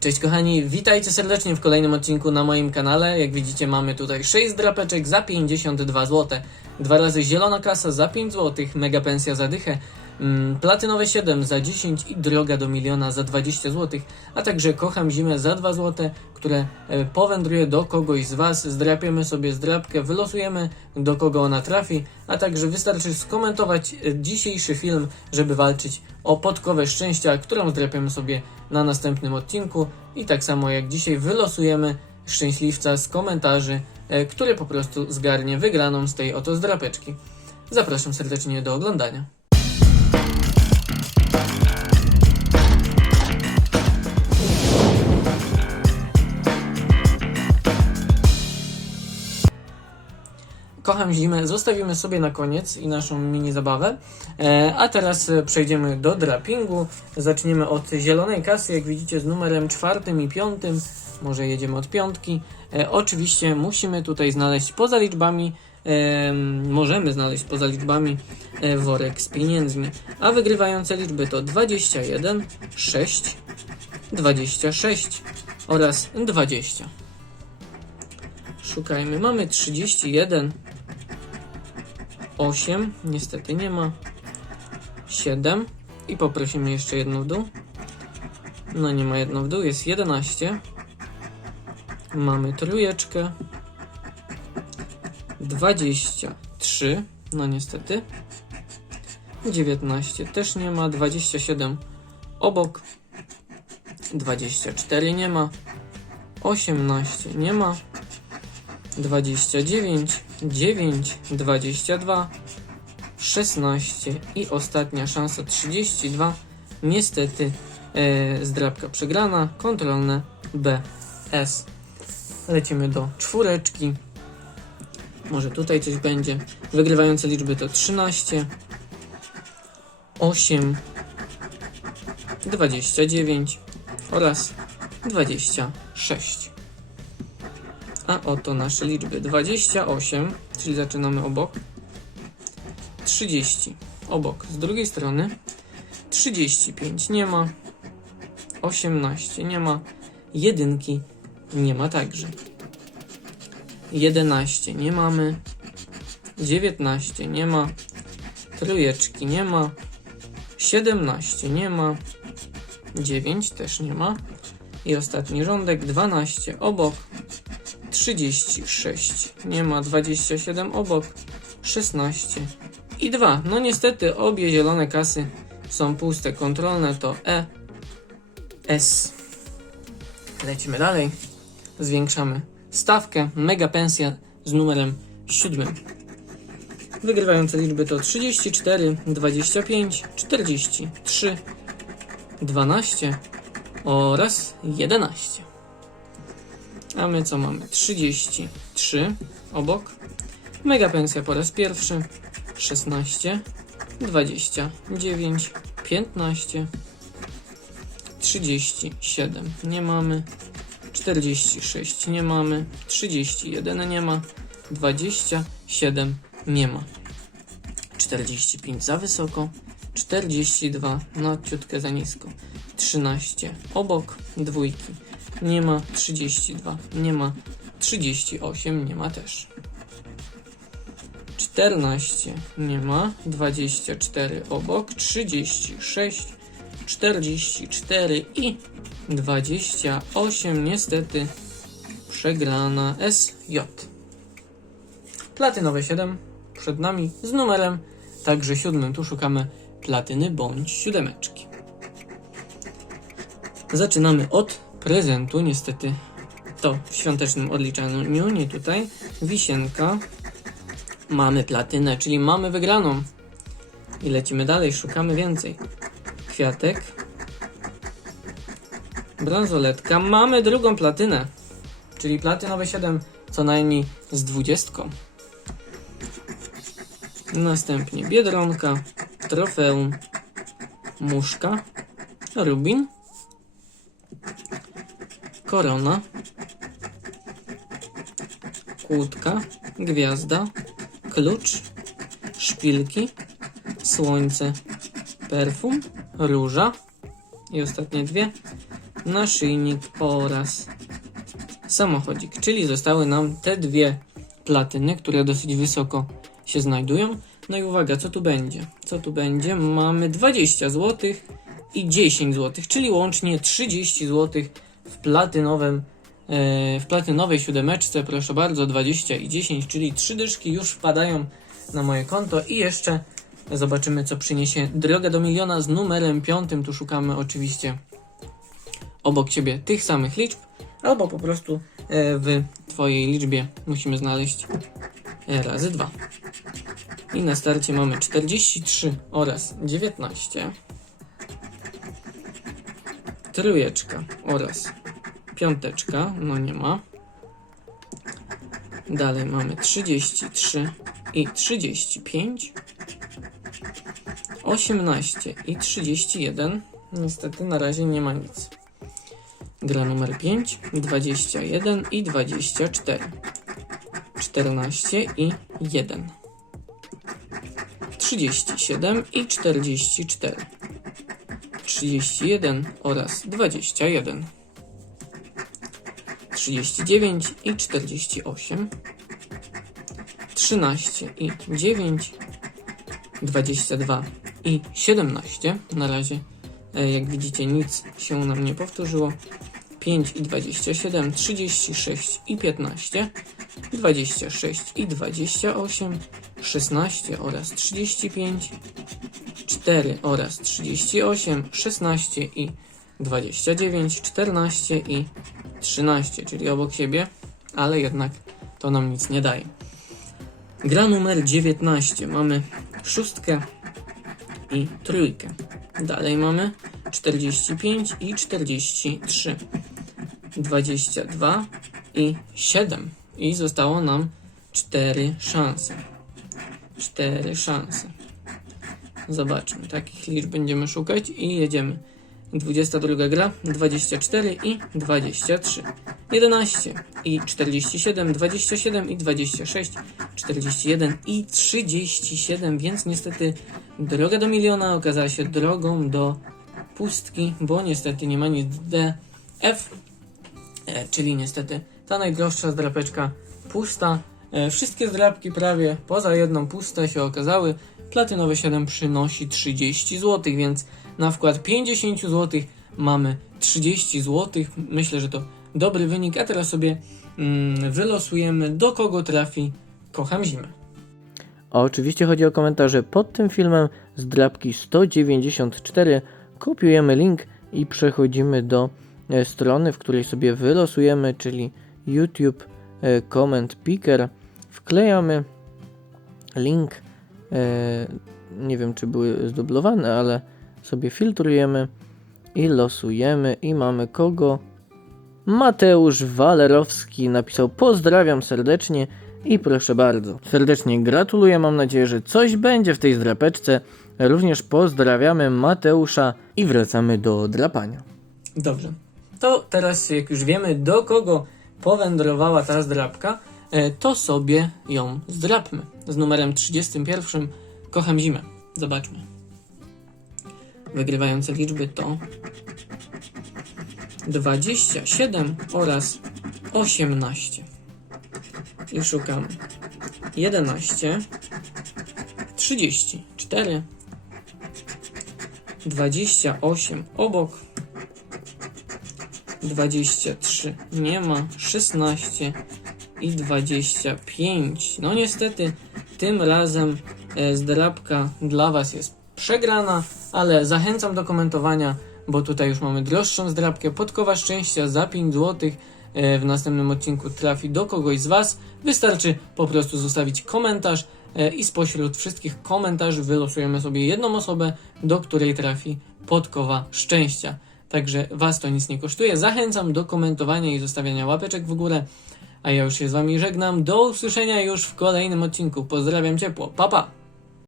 Cześć kochani, witajcie serdecznie w kolejnym odcinku na moim kanale. Jak widzicie mamy tutaj 6 drapeczek za 52 zł. Dwa razy zielona kasa za 5 zł, mega pensja za dychę, mm, platynowe 7 za 10 i droga do miliona za 20 zł, a także kocham zimę za 2 zł, które e, powędruje do kogoś z Was. Zdrapiemy sobie zdrapkę, wylosujemy do kogo ona trafi, a także wystarczy skomentować e, dzisiejszy film, żeby walczyć o podkowę szczęścia, którą zdrapiemy sobie na następnym odcinku. I tak samo jak dzisiaj wylosujemy szczęśliwca z komentarzy, e, który po prostu zgarnie wygraną z tej oto zdrapeczki. Zapraszam serdecznie do oglądania. Kocham zimę zostawimy sobie na koniec i naszą mini zabawę. E, a teraz e, przejdziemy do drapingu. Zaczniemy od zielonej kasy, jak widzicie, z numerem czwartym i piątym. Może jedziemy od piątki. E, oczywiście musimy tutaj znaleźć poza liczbami, możemy znaleźć poza liczbami worek z pieniędzmi. A wygrywające liczby to 21, 6, 26 oraz 20. Szukajmy. Mamy 31, 8, niestety nie ma. 7 i poprosimy jeszcze jedną w dół. No nie ma jedną w dół, jest 11. Mamy trójeczkę. 23, no niestety. 19 też nie ma, 27 obok. 24 nie ma. 18 nie ma. 29, 9, 22, 16 i ostatnia szansa 32. Niestety e, zdrabka przegrana, kontrolne B, S. Lecimy do czwóreczki. Może tutaj coś będzie. Wygrywające liczby to 13, 8, 29 oraz 26. A oto nasze liczby 28, czyli zaczynamy obok. 30 obok z drugiej strony. 35 nie ma. 18 nie ma. Jedynki nie ma także. 11 nie mamy. 19 nie ma. Trójeczki nie ma. 17 nie ma. 9 też nie ma. I ostatni rządek 12 obok. 36, nie ma 27 obok, 16 i 2. No niestety obie zielone kasy są puste. Kontrolne to E, S. Lecimy dalej. Zwiększamy stawkę. Mega pensja z numerem 7. Wygrywające liczby to 34, 25, 43, 12 oraz 11. A my co mamy? 33 obok. Mega pensja po raz pierwszy. 16, 29, 15, 37 nie mamy. 46 nie mamy. 31 nie ma. 27 nie ma. 45 za wysoko. 42 na ciutkę za nisko. 13 obok dwójki nie ma 32, nie ma 38, nie ma też. 14 nie ma, 24 obok, 36, 44 i 28 niestety przegrana SJ. Platynowe 7 przed nami z numerem także siódmym. Tu szukamy platyny bądź siódemeczki. Zaczynamy od prezentu. Niestety to w świątecznym odliczaniu, nie tutaj. Wisienka. Mamy platynę, czyli mamy wygraną. I lecimy dalej, szukamy więcej. Kwiatek. Bransoletka. Mamy drugą platynę. Czyli platynowe 7 co najmniej z 20. Następnie biedronka, trofeum, muszka, rubin, korona, kłódka, gwiazda, klucz, szpilki, słońce, perfum, róża i ostatnie dwie, naszyjnik oraz samochodzik. Czyli zostały nam te dwie platyny, które dosyć wysoko się znajdują. No i uwaga, co tu będzie? Co tu będzie? Mamy 20 zł i 10 zł, czyli łącznie 30 zł w platynowym e, w platynowej siódemeczce, proszę bardzo, 20 i 10, czyli trzy dyszki już wpadają na moje konto i jeszcze zobaczymy, co przyniesie droga do miliona z numerem piątym. Tu szukamy oczywiście obok siebie tych samych liczb, albo po prostu e, w Twojej liczbie musimy znaleźć e, razy 2. I na starcie mamy 43 oraz 19. Trójeczka oraz piąteczka, no nie ma. Dalej mamy 33 i 35. 18 i 31. Niestety na razie nie ma nic. Gra numer 5, 21 i 24. 14 i 1. 37 i 44. 31 oraz 21. 39 i 48. 13 i 9. 22 i 17. Na razie, e, jak widzicie, nic się nam nie powtórzyło. 5 i 27, 36 i 15, 26 i 28, 16 oraz 35, 4 oraz 38, 16 i 29, 14 i 13, czyli obok siebie, ale jednak to nam nic nie daje. Gra numer 19. Mamy szóstkę i trójkę. Dalej mamy 45 i 43. 22 i 7. I zostało nam 4 szanse. 4 szanse. Zobaczmy, takich liczb będziemy szukać i jedziemy. 22 gra, 24 i 23. 11 i 47, 27 i 26, 41 i 37, więc niestety droga do miliona okazała się drogą do pustki, bo niestety nie ma nic D, F, e, czyli niestety ta najdroższa zdrapeczka pusta. E, wszystkie zdrapki prawie poza jedną puste się okazały. Platynowy 7 przynosi 30 zł, więc na wkład 50 zł mamy 30 zł. Myślę, że to dobry wynik. A teraz sobie mm, wylosujemy, do kogo trafi Kocham Zimę. A oczywiście chodzi o komentarze pod tym filmem z drapki 194. Kopiujemy link i przechodzimy do e, strony, w której sobie wylosujemy, czyli YouTube e, Comment Picker. Wklejamy link. E, nie wiem, czy były zdublowane, ale sobie filtrujemy i losujemy i mamy kogo? Mateusz Walerowski napisał pozdrawiam serdecznie i proszę bardzo. Serdecznie gratuluję, mam nadzieję, że coś będzie w tej zdrapeczce. Również pozdrawiamy Mateusza i wracamy do drapania. Dobrze. To teraz, jak już wiemy, do kogo powędrowała ta zdrapka, to sobie ją zdrapmy. Z numerem 31 Kocham Zimę. Zobaczmy. Wygrywające liczby to 27 oraz 18. I szukamy 11, 34, 28 obok, 23 nie ma, 16 i 25. No niestety tym razem e, zdrabka dla Was jest przegrana, ale zachęcam do komentowania, bo tutaj już mamy droższą zdrabkę. Podkowa szczęścia za 5 zł w następnym odcinku trafi do kogoś z Was. Wystarczy po prostu zostawić komentarz e, i spośród wszystkich komentarzy wylosujemy sobie jedną osobę, do której trafi podkowa szczęścia. Także Was to nic nie kosztuje. Zachęcam do komentowania i zostawiania łapeczek w górę. A ja już się z Wami żegnam. Do usłyszenia już w kolejnym odcinku. Pozdrawiam ciepło. Pa pa!